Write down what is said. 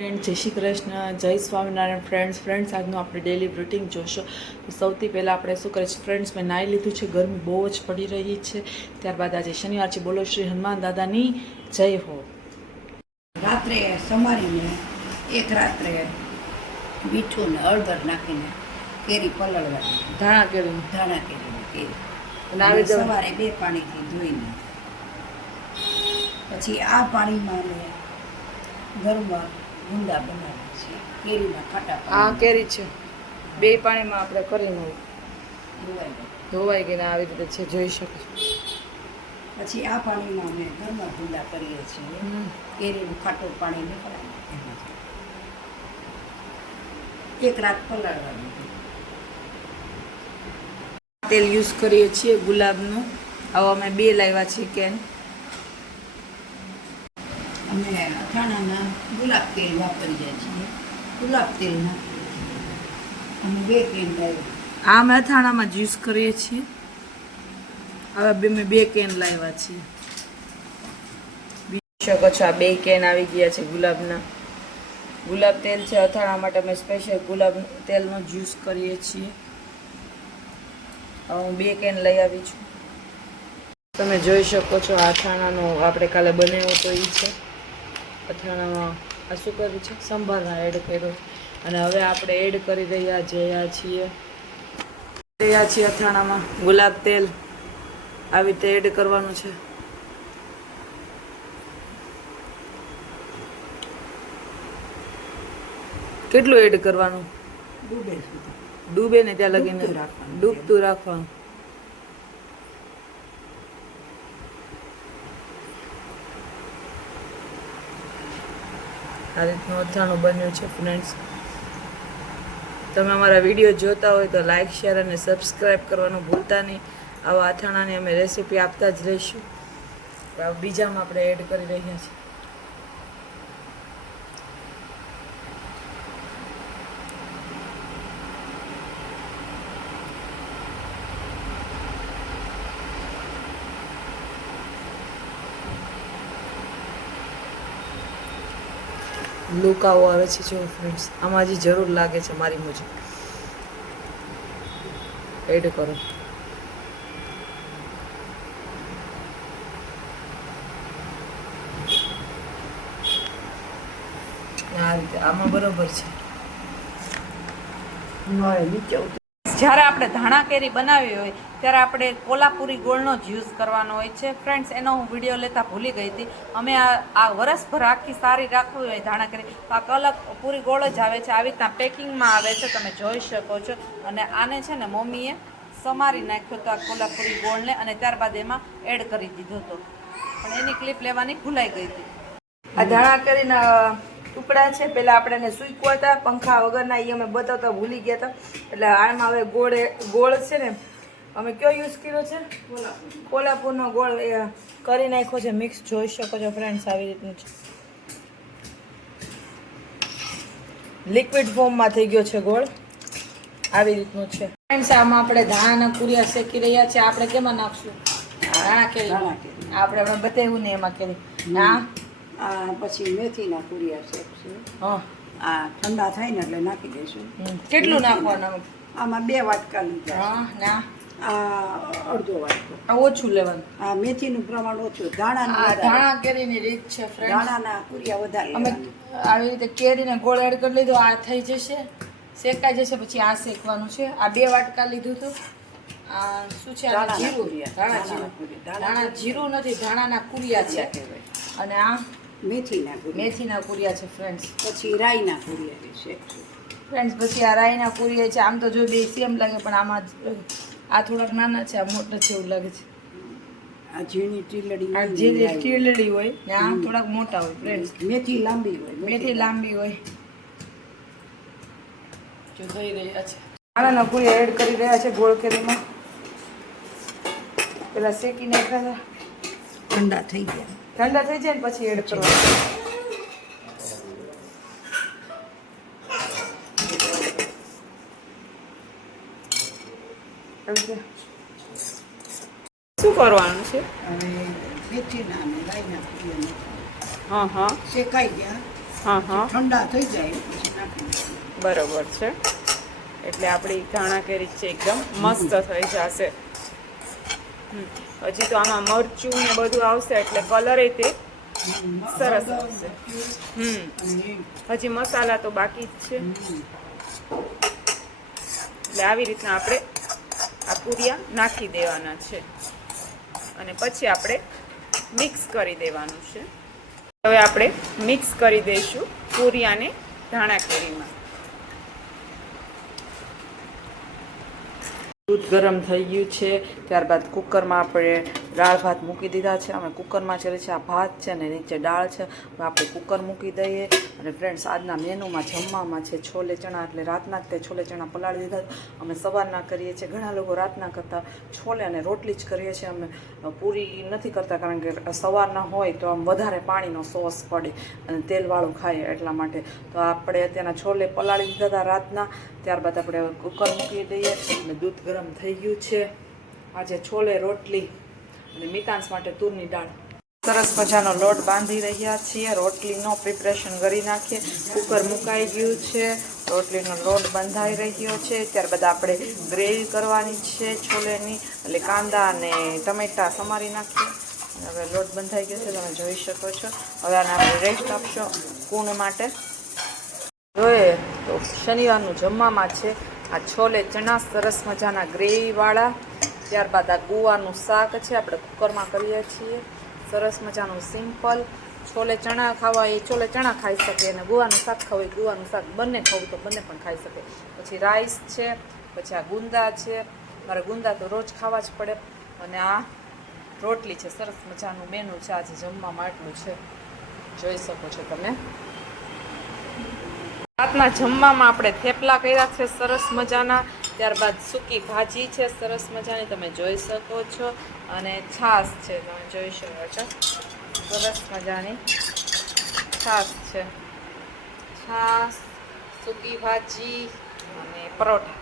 Friend જય શ્રી કૃષ્ણ, જય Swaminarayan. Friends આજનું આપણે ડેલી રૂટીન જોશો. તો સૌથી પહેલાં આપણે શું કરીએ છીએ ફ્રેન્ડ્સ, મેં નાહી લીધું છે. ગરમી બહુ જ પડી રહી છે. ત્યારબાદ આજે શનિવાર છે. બોલો શ્રી હનુમાન દાદાની જય હો. રાત્રે સમારીને એક રાત્રે મીઠું ને હળદર નાખીને કેરી પલળવાની, ધાણા કેળું ધાણા કેરીની કેરી અને આવી જવું. સવારે 2 પાણીથી ધોઈને પછી આ પાણીમાં અમે ઘરમાં ગુંદા બનાવીએ છીએ કેરીના ખાટા આ પાણી કેરી છે, બે પાણીમાં આપણે કરીને ધોવાઈ. ધોવાઈ ગઈને આવી રીતે છે, જોઈ શકો છો. પછી આ પાણીમાં અમે ઘરમાં ગુંદા કરીએ છીએ. કેરીનું ખાટું પાણી નીકળે એમાંથી એક રાત પલાળવાનું. તેલ યુઝ કરીએ છીએ ગુલાબનું. આવા અમે 2 લાવ્યા છે કેન. અમે અથાણાના ગુલાબ તેલ વાપરીએ છીએ. ગુલાબ તેલ નાખીએ છીએ. અમે 2 કેન લાવ્યા. આ અમે અથાણામાં જ યુઝ કરીએ છીએ. હવે મેં 2 કેન લાવ્યા છીએ. શકો છો આ 2 કેન આવી ગયા છે ગુલાબના. ગુલાબ તેલ છે અથાણા માટે. અમે સ્પેશિયલ ગુલાબ તેલનો જ યુઝ કરીએ છીએ. હવે હું 2 કેન લઈ આવી છું. તમે જોઈ શકો છો અથાણાનો આપણે કાલે બનાવ્યો તો એ છે. અથાણામાં આ શું કર્યું છે, સંભારના એડ કર્યો. અને હવે આપણે એડ કરી રહ્યા છીએ અથાણામાં ગુલાબ તેલ. આવી રીતે એડ કરવાનું છે. કેટલું એડ કરવાનું? ડૂબે સુધી, ડૂબે ને ત્યાં લગીને ડૂબતું રાખવાનું. ડૂબતું રાખવાનું. આ રીતનું અથાણું બન્યું છે ફ્રેન્ડ્સ. તમે અમારા વિડીયો જોતા હોય તો લાઈક, શેર અને સબસ્ક્રાઈબ કરવાનું ભૂલતા નહીં. આવા અથાણાની અમે રેસીપી આપતા જ રહીશું. બીજામાં આપણે એડ કરી રહ્યા છીએ. લુક આવો આવે છે જો ફ્રેન્ડ્સ. આમાં હજી જરૂર લાગે છે મારી મુજબ. એડ કરો. આ રીતે આમાં બરોબર છે. જ્યારે આપણે ધાણા કેરી બનાવી હોય ત્યારે આપણે કોલ્હાપુરી ગોળનો જ યુઝ કરવાનો હોય છે ફ્રેન્ડ્સ. એનો હું વિડીયો લેતા ભૂલી ગઈ હતી. અમે આ વરસભર આખી સારી રાખવી હોય ધાણા કેરી તો આ કોલ્હાપુરી ગોળ જ આવે છે. આવી રીતના પેકિંગમાં આવે છે, તમે જોઈ શકો છો. અને આને છે ને મમ્મીએ સમારી નાખ્યો હતો આ કોલ્હાપુરી ગોળને, અને ત્યારબાદ એમાં એડ કરી દીધો હતો. પણ એની ક્લિપ લેવાની ભૂલાઈ ગઈ હતી. આ ધાણા કેરીના ટુકડા છે. પહેલાં આપણે એને સૂકવા હતા પંખા વગરના, એ અમે બતાવતા ભૂલી ગયા હતા. એટલે આમાં હવે ગોળ છે ને અમે કયો યુઝ કર્યો છે, કોલ્હાપુરનો ગોળ એ કરી નાખ્યો છે મિક્સ. જોઈ શકો છો ફ્રેન્ડ્સ આવી રીતનું છે. લિક્વિડ ફોર્મમાં થઈ ગયો છે ગોળ. આવી રીતનું છે ફ્રેન્ડ્સ. આમાં આપણે ધાણાના કુરિયા શેકી રહ્યા છે. આપણે કેમાં નાખશું? ધાણા કેરી. આપણે બતાવ્યું ને એમાં કેરી ના. પછી મેથીના કુરિયા શેકશું. હા, આ ઠંડા થાય ને એટલે નાખી દઈશું. કેટલું નાખવાનું? આમાં 2 વાટકા લીધા. હા ના, આ અડધો વાટકો. ઓછું લેવાનું. આ મેથીનું પ્રમાણ ઓછું. ધાણા કેરીની રીત છે ફ્રેન્ડ. ધાણાના કુરિયા વધારે અમે આવી રીતે કેરીને ગોળ એડ કરી લીધો. આ થઈ જશે, શેકાઈ જશે. પછી આ શેકવાનું છે. આ 2 વાટકા લીધું હતું. આ શું છે? જીરું. ધાણા જીરું નથી, ધાણાના કુરિયા છે. અને આ મેથીના કુરિયા છે ફ્રેન્ડ્સ. પછી રાઈના કુરિયા છે ફ્રેન્ડ્સ. પછી આ રાઈના કુરિયા છે. આમ તો જો 2 સેમ લાગે પણ આમાં આ થોડાક નાના છે, આ મોટા છે એવું લાગે છે. આ ઝીણી ટીલડી, આ જે ટીલડી હોય ને આ થોડાક મોટા હોય ફ્રેન્ડ્સ. મેથી લાંબી હોય. મેથી લાંબી હોય. જો થઈ રહ્યા છે. ધાણાના કુરિયા એડ કરી રહ્યા છે ગોળ કેરીમાં. પેલા શેકી નાખ્યા હતા, ઠંડા થઈ ગયા. ઠંડા થઈ જાય ને પછી એડ કરવાનું. શું કરવાનું છે? હવે મેથીના અને રાઈના કુરિયા હા શેકાઈ ગયા હા હા ઠંડા થઈ જાય પછી નાખી દઈશું. બરોબર છે. એટલે આપણી ધાણા કેરી છે એકદમ મસ્ત થઈ જશે. હજી તો આમાં મરચું ને બધું આવશે એટલે કલર તે સરસ હળદર, આવશે. મરચું અને હિંગ. હજી મસાલા તો બાકી જ છે. એટલે આવી રીતના આપણે આ પૂરિયા નાખી દેવાના છે અને પછી આપણે મિક્સ કરી દેવાનું છે. હવે આપણે મિક્સ કરી દઈશું પૂરિયાને ધાણા કેરીમાં. દૂધ ગરમ થઈ ગયું છે. ત્યારબાદ કુકરમાં આપણે દાળ ભાત મૂકી દીધા છે. અમે કુકરમાં છે આ ભાત છે ને નીચે દાળ છે. હવે આપણે કુકર મૂકી દઈએ. અને ફ્રેન્ડ્સ આજના મેનુમાં જમવામાં છે છોલે ચણા. એટલે રાતના જ તે છોલે ચણા પલાળી દીધા. અમે સવારના કરીએ છીએ. ઘણા લોકો રાતના કરતાં છોલે અને રોટલી જ કરીએ છીએ. અમે પૂરી નથી કરતા કારણ કે સવારના હોય તો આમ વધારે પાણીનો સોસ પડે અને તેલવાળું ખાઈએ એટલા માટે. તો આપણે અત્યારના છોલે પલાળી દીધા હતા રાતના. ત્યારબાદ આપણે કુકર મૂકી દઈએ અને દૂધ ગરમ થઈ ગયું છે. આજે છોલે રોટલી અને મિતાંશ માટે તુરની દાળ. સરસ મજાનો લોટ બાંધી રહ્યા છીએ. રોટલીનો પ્રિપરેશન કરી નાખીએ. કુકર મુકાઈ ગયું છે. રોટલીનો લોટ બંધાઈ રહ્યો છે. ત્યારબાદ આપણે ગ્રેવી કરવાની છે છોલેની. એટલે કાંદા અને ટમેટાં સમારી નાખીએ. હવે લોટ બંધાઈ ગયો છે તમે જોઈ શકો છો. હવે આને આપણે રેસ્ટ આપશો કૂણ માટે. જોઈએ તો શનિવારનું જમવામાં છે આ છોલે ચણા સરસ મજાના ગ્રેવીવાળા. ત્યારબાદ આ ગુવાનું શાક છે આપણે કુકરમાં કરીએ છીએ. સરસ મજાનું સિમ્પલ. છોલે ચણા ખાવા એ છોલે ચણા ખાઈ શકે અને ગુવાનું શાક ખાવું એ ગુવાનું શાક બંને ખાવું તો બંને પણ ખાઈ શકે. પછી રાઈસ છે, પછી આ ગુંદા છે. મારે ગુંદા તો રોજ ખાવા જ પડે. અને આ રોટલી છે. સરસ મજાનું મેનુ છે આજે જમવામાં એટલું છે જોઈ શકો છો તમે. રાતના જમવામાં આપણે થેપલા કર્યા છે સરસ મજાના. ત્યારબાદ સૂકી ભાજી છે સરસ મજાની તમે જોઈ શકો છો. અને છાશ છે તમે જોઈ શકો છો. સરસ મજાની છાશ છે. છાશ, સૂકી ભાજી અને પરોઠા.